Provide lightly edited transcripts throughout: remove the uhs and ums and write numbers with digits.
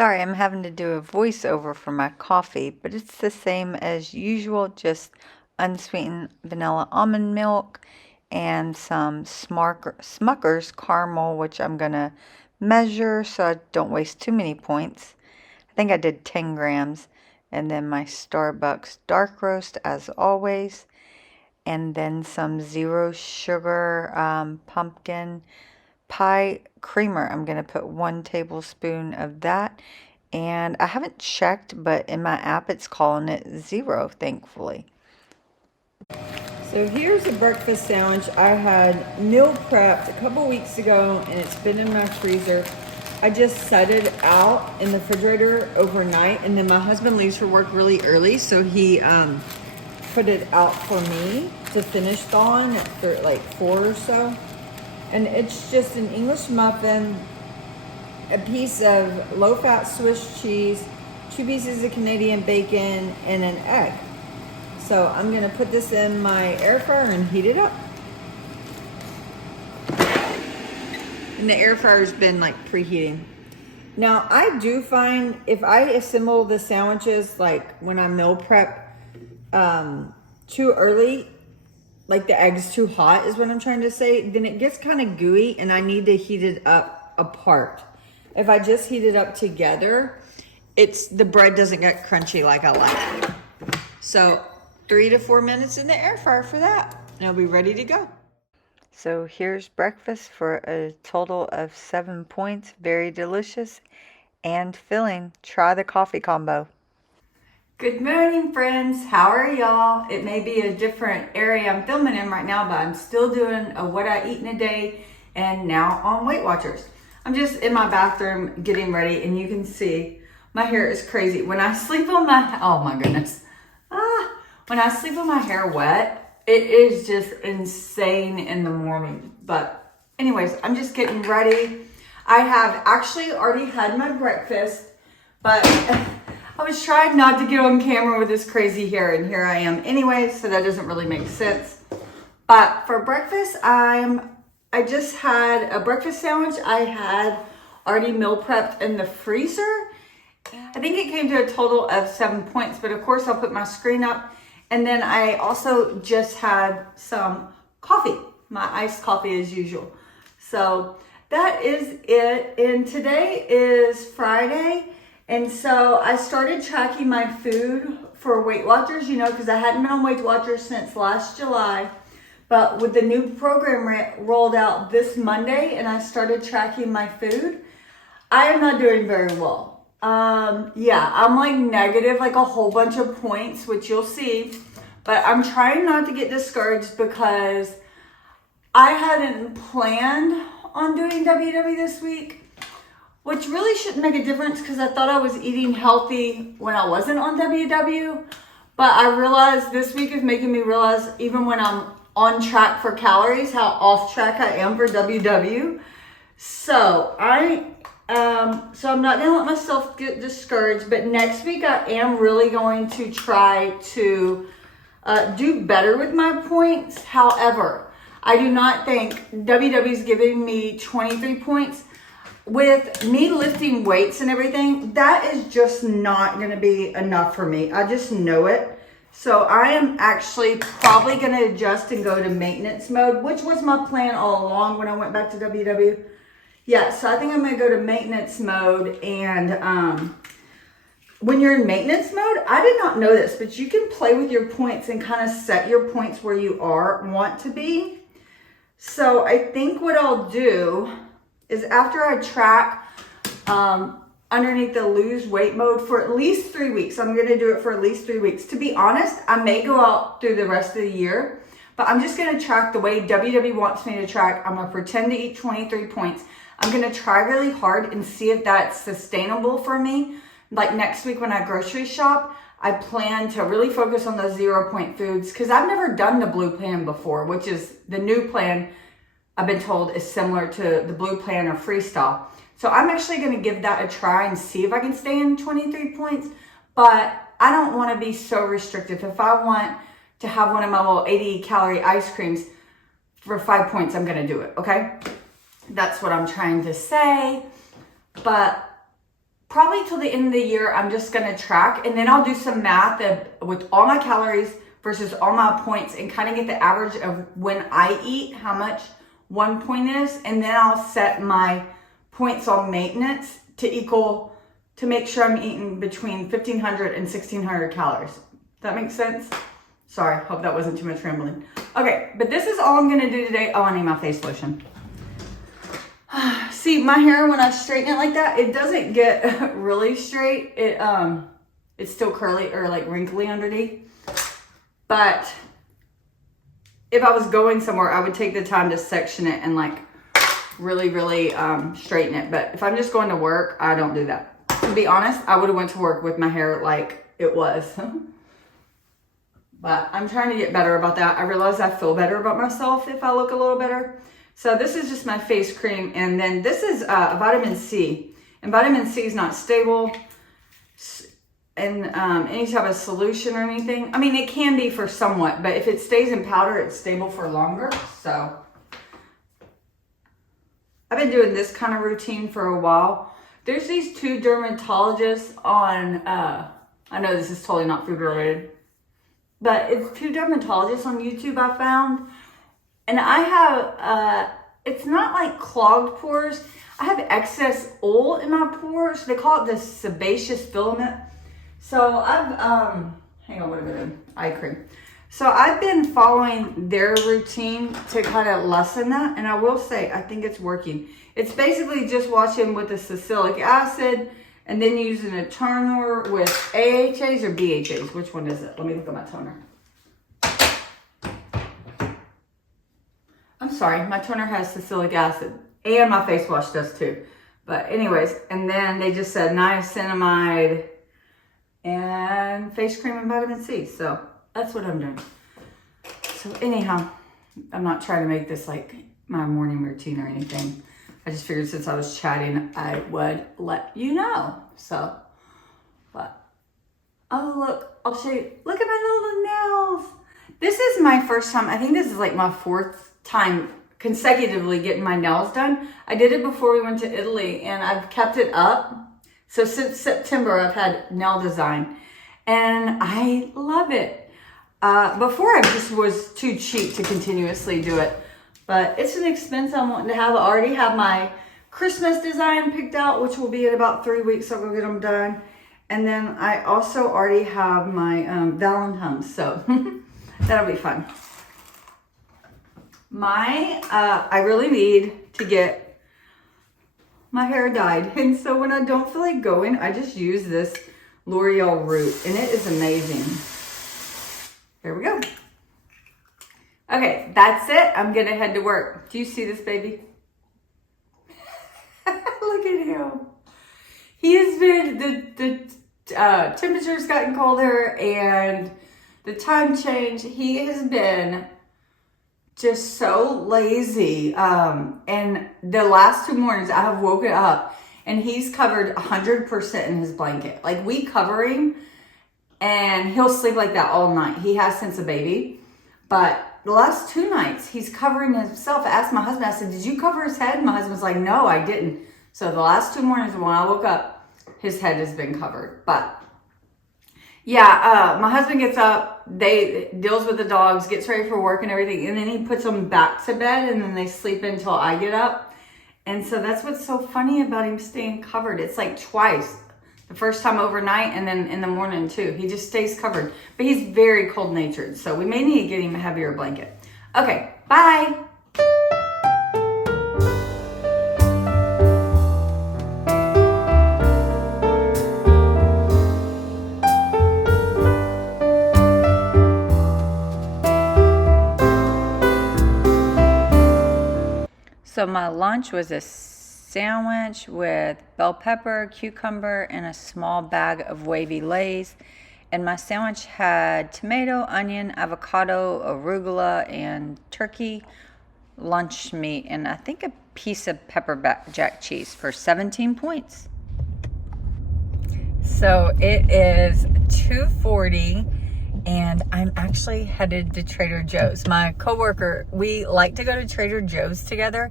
Sorry, I'm having to do a voiceover for my coffee, but it's the same as usual, just unsweetened vanilla almond milk and some Smucker's caramel, which I'm going to measure so I don't waste too many points. I think I did 10 grams. And then my Starbucks dark roast, as always. And then some zero sugar pumpkin pie creamer. I'm going to put 1 tablespoon of that. And I haven't checked, but in my app it's calling it 0, thankfully. So here's a breakfast sandwich I had meal prepped a couple weeks ago, and it's been in my freezer. I just set it out in the refrigerator overnight, and then my husband leaves for work really early, so he put it out for me to finish thawing for like 4 or so. And it's just an English muffin, a piece of low-fat Swiss cheese, 2 pieces of Canadian bacon, and an egg. So I'm gonna put this in my air fryer and heat it up. And the air fryer's been like preheating. Now I do find if I assemble the sandwiches like when I meal prep too early, like the egg's too hot is what I'm trying to say, then it gets kind of gooey and I need to heat it up apart. If I just heat it up together, the bread doesn't get crunchy like I like it. So 3 to 4 minutes in the air fryer for that, and it'll be ready to go. So here's breakfast for a total of 7 points. Very delicious and filling. Try the coffee combo. Good morning, friends. How are y'all? It may be a different area I'm filming in right now, but I'm still doing a what I eat in a day and now on Weight Watchers. I'm just in my bathroom getting ready, and you can see my hair is crazy. When I sleep on oh my goodness. When I sleep with my hair wet, it is just insane in the morning. But anyways, I'm just getting ready. I have actually already had my breakfast, but I was trying not to get on camera with this crazy hair, and here I am anyway, so that doesn't really make sense. But for breakfast, I just had a breakfast sandwich I had already meal prepped in the freezer. I think it came to a total of 7 points, but of course I'll put my screen up. And then I also just had some coffee, my iced coffee as usual. So that is it. And today is Friday. And so I started tracking my food for Weight Watchers, because I hadn't been on Weight Watchers since last July. But with the new program rolled out this Monday and I started tracking my food, I am not doing very well. I'm like negative, like a whole bunch of points, which you'll see, but I'm trying not to get discouraged because I hadn't planned on doing WW this week, which really shouldn't make a difference because I thought I was eating healthy when I wasn't on WW, but I realized this week is making me realize even when I'm on track for calories, how off track I am for WW. So I'm not gonna let myself get discouraged, but next week I am really going to try to do better with my points. However, I do not think WW is giving me 23 points. With me lifting weights and everything, that is just not gonna be enough for me. I just know it. So I am actually probably gonna adjust and go to maintenance mode, which was my plan all along when I went back to WW. Yeah, so I think I'm gonna go to maintenance mode, and when you're in maintenance mode, I did not know this, but you can play with your points and kind of set your points where you want to be. So I think what I'll do is after I track underneath the lose weight mode for at least 3 weeks, I'm gonna do it for at least 3 weeks. To be honest, I may go out through the rest of the year, but I'm just gonna track the way WW wants me to track. I'm gonna pretend to eat 23 points. I'm gonna try really hard and see if that's sustainable for me. Like next week when I grocery shop, I plan to really focus on those 0 point foods because I've never done the blue plan before, which is the new plan I've been told is similar to the blue plan or freestyle. So I'm actually gonna give that a try and see if I can stay in 23 points, but I don't wanna be so restrictive. If I want to have one of my little 80 calorie ice creams for 5 points, I'm gonna do it, okay? That's what I'm trying to say. But probably till the end of the year, I'm just gonna track, and then I'll do some math with all my calories versus all my points and kind of get the average of when I eat, how much one point is, and then I'll set my points on maintenance to make sure I'm eating between 1,500 and 1,600 calories. That makes sense? Sorry, hope that wasn't too much rambling. Okay, but this is all I'm gonna do today. Oh, I need my face lotion. See, my hair, when I straighten it like that, it doesn't get really straight. It's still curly or like wrinkly underneath. But if I was going somewhere, I would take the time to section it and like really straighten it. But if I'm just going to work, I don't do that. To be honest, I would have went to work with my hair like it was. But I'm trying to get better about that. I realize I feel better about myself if I look a little better. So this is just my face cream. And then this is vitamin C. And vitamin C is not stable in any type of solution or anything. I mean, it can be for somewhat, but if it stays in powder, it's stable for longer. So I've been doing this kind of routine for a while. There's these two dermatologists on, I know this is totally not food related, but it's two dermatologists on YouTube I found. And I have, it's not like clogged pores. I have excess oil in my pores. They call it the sebaceous filament. So I've, hang on, what have I done? Eye cream. So I've been following their routine to kind of lessen that. And I will say, I think it's working. It's basically just washing with the salicylic acid and then using a toner with AHAs or BHAs. Which one is it? Let me look at my toner. I'm sorry, my toner has salicylic acid and my face wash does too. But anyways, and then they just said niacinamide and face cream and vitamin C. So that's what I'm doing. So anyhow, I'm not trying to make this like my morning routine or anything. I just figured since I was chatting, I would let you know. So, but, oh look, I'll show you. Look at my little nails. This is my first time. I think this is like my fourth time consecutively getting my nails done. I did it before we went to Italy and I've kept it up. So since September, I've had nail design and I love it. Before I just was too cheap to continuously do it, but it's an expense I'm wanting to have. I already have my Christmas design picked out, which will be in about 3 weeks. I'll go get them done. And then I also already have my Valentine's, so that'll be fun. I really need to get my hair dyed. And so when I don't feel like going, I just use this L'Oreal root and it is amazing. There we go. Okay, that's it. I'm gonna head to work. Do you see this baby? Look at him. He has been, the temperature's gotten colder and the time change. He has been just so lazy. And the last 2 mornings I have woken up and he's covered 100% in his blanket. Like we cover him and he'll sleep like that all night. He has since a baby, but the last 2 nights he's covering himself. I asked my husband, I said, did you cover his head? My husband's like, no, I didn't. So the last 2 mornings when I woke up, his head has been covered. But yeah, my husband gets up, deals with the dogs, gets ready for work and everything. And then he puts them back to bed and then they sleep until I get up. And so that's what's so funny about him staying covered. It's like twice. The first time overnight and then in the morning too. He just stays covered. But he's very cold natured. So we may need to get him a heavier blanket. Okay, bye. So my lunch was a sandwich with bell pepper, cucumber, and a small bag of wavy Lay's. And my sandwich had tomato, onion, avocado, arugula, and turkey lunch meat, and I think a piece of pepper jack cheese for 17 points. So it is 2:40 and I'm actually headed to Trader Joe's. My coworker, we like to go to Trader Joe's together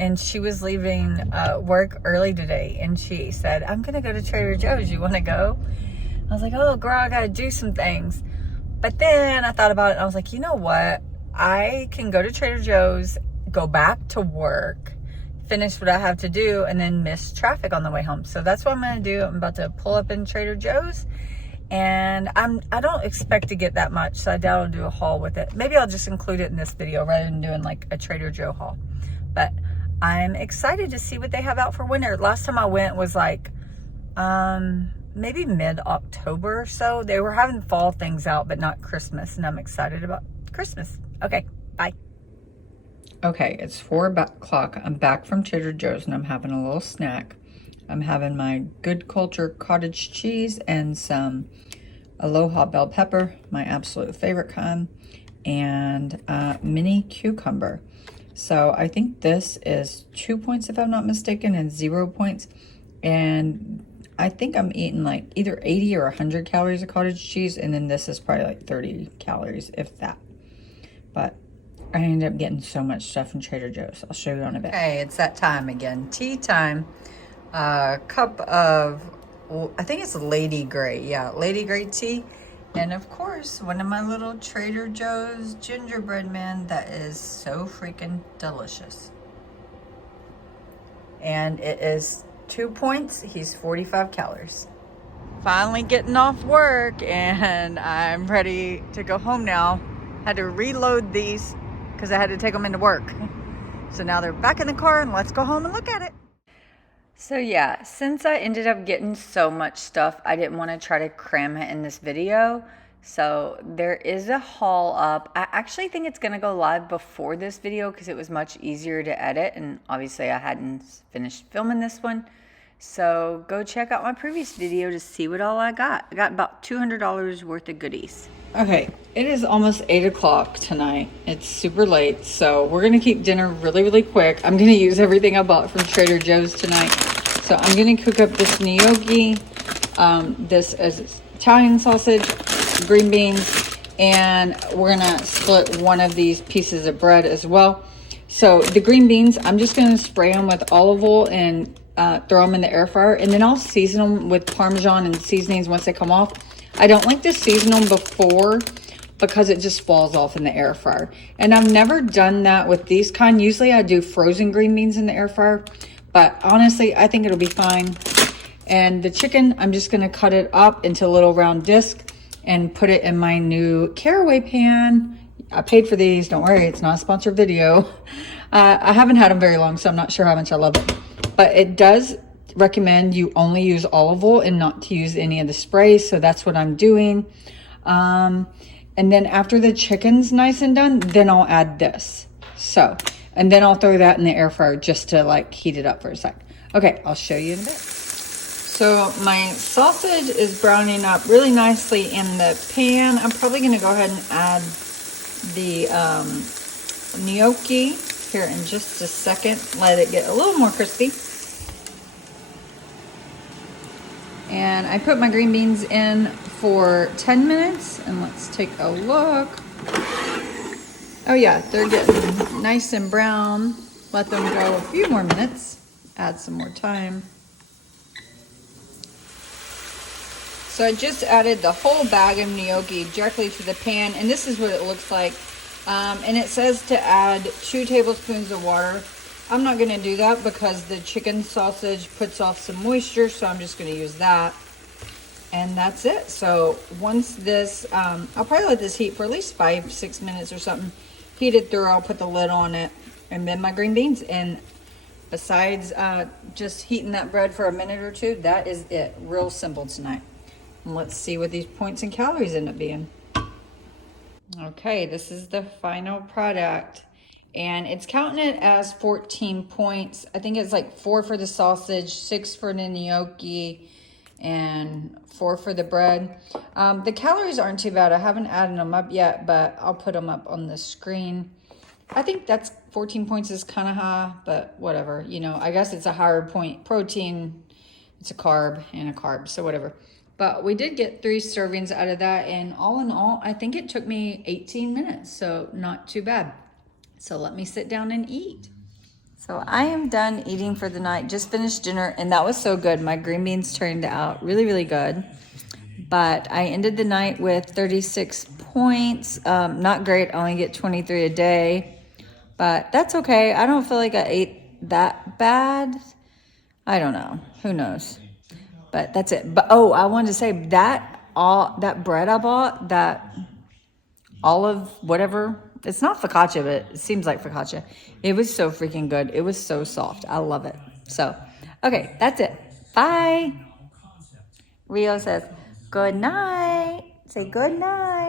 and she was leaving work early today, and she said, I'm gonna go to Trader Joe's, you wanna go? I was like, oh girl, I gotta do some things. But then I thought about it and I was like, you know what? I can go to Trader Joe's, go back to work, finish what I have to do, and then miss traffic on the way home. So that's what I'm gonna do. I'm about to pull up in Trader Joe's, and I don't expect to get that much, so I doubt I'll do a haul with it. Maybe I'll just include it in this video rather than doing like a Trader Joe haul. But I'm excited to see what they have out for winter. Last time I went was like maybe mid-October or so. They were having fall things out, but not Christmas, and I'm excited about Christmas. Okay, bye. Okay, it's 4 o'clock. I'm back from Trader Joe's and I'm having a little snack. I'm having my Good Culture cottage cheese and some Aloha bell pepper, my absolute favorite kind, and mini cucumber. So I think this is 2 points if I'm not mistaken, and 0 points. And I think I'm eating like either 80 or 100 calories of cottage cheese, and then this is probably like 30 calories, if that. But I ended up getting so much stuff from Trader Joe's. I'll show you in a bit. Okay, it's that time again. Tea time. Cup of, I think it's Lady Grey. Yeah, Lady Grey tea. And of course, one of my little Trader Joe's gingerbread men that is so freaking delicious. And it is 2 points. He's 45 calories. Finally getting off work, and I'm ready to go home now. Had to reload these because I had to take them into work. So now they're back in the car, and let's go home and look at it. So yeah, since I ended up getting so much stuff, I didn't want to try to cram it in this video. So there is a haul up. I actually think it's going to go live before this video because it was much easier to edit, and obviously I hadn't finished filming this one. So go check out my previous video to see what all I got. I got about $200 worth of goodies. Okay, it is almost 8 o'clock tonight. It's super late, so we're gonna keep dinner really, really quick. I'm gonna use everything I bought from Trader Joe's tonight. So I'm gonna cook up this gnocchi, this is Italian sausage, green beans, and we're gonna split one of these pieces of bread as well. So the green beans, I'm just gonna spray them with olive oil and throw them in the air fryer, and then I'll season them with Parmesan and seasonings once they come off. I don't like to season them before because it just falls off in the air fryer. And I've never done that with these kind. Usually I do frozen green beans in the air fryer, but honestly, I think it'll be fine. And the chicken, I'm just gonna cut it up into a little round disc and put it in my new caraway pan. I paid for these, don't worry, it's not a sponsored video. I haven't had them very long, so I'm not sure how much I love it. But it does recommend you only use olive oil and not to use any of the sprays, so that's what I'm doing. And then after the chicken's nice and done, then I'll add this. So, and then I'll throw that in the air fryer just to like heat it up for a sec. Okay, I'll show you in a bit. So my sausage is browning up really nicely in the pan. I'm probably gonna go ahead and add the gnocchi here in just a second. Let it get a little more crispy. And I put my green beans in for 10 minutes, and let's take a look. Oh yeah, they're getting nice and brown. Let them go a few more minutes. Add some more time. So I just added the whole bag of gnocchi directly to the pan, and this is what it looks like. And it says to add 2 tablespoons of water. I'm not going to do that because the chicken sausage puts off some moisture, so I'm just going to use that. And that's it. So once this, I'll probably let this heat for at least 5-6 minutes or something. Heat it through, I'll put the lid on it, and then my green beans. And besides just heating that bread for a minute or two, that is it. Real simple tonight. And let's see what these points and calories end up being. Okay, this is the final product. And it's counting it as 14 points. I think it's like 4 for the sausage, 6 for the gnocchi, and 4 for the bread. The calories aren't too bad. I haven't added them up yet, but I'll put them up on the screen. I think that's 14 points is kind of high, but whatever. You know, I guess it's a higher point protein. It's a carb and a carb, so whatever. But we did get 3 servings out of that, and all in all, I think it took me 18 minutes, so not too bad. So let me sit down and eat. So I am done eating for the night. Just finished dinner, and that was so good. My green beans turned out really, really good. But I ended the night with 36 points. Not great. I only get 23 a day. But that's okay. I don't feel like I ate that bad. I don't know. Who knows? But that's it. But oh, I wanted to say that bread I bought, that olive whatever. It's not focaccia, but it seems like focaccia. It was so freaking good. It was so soft. I love it. So, okay, that's it. Bye. Rio says, good night. Say good night.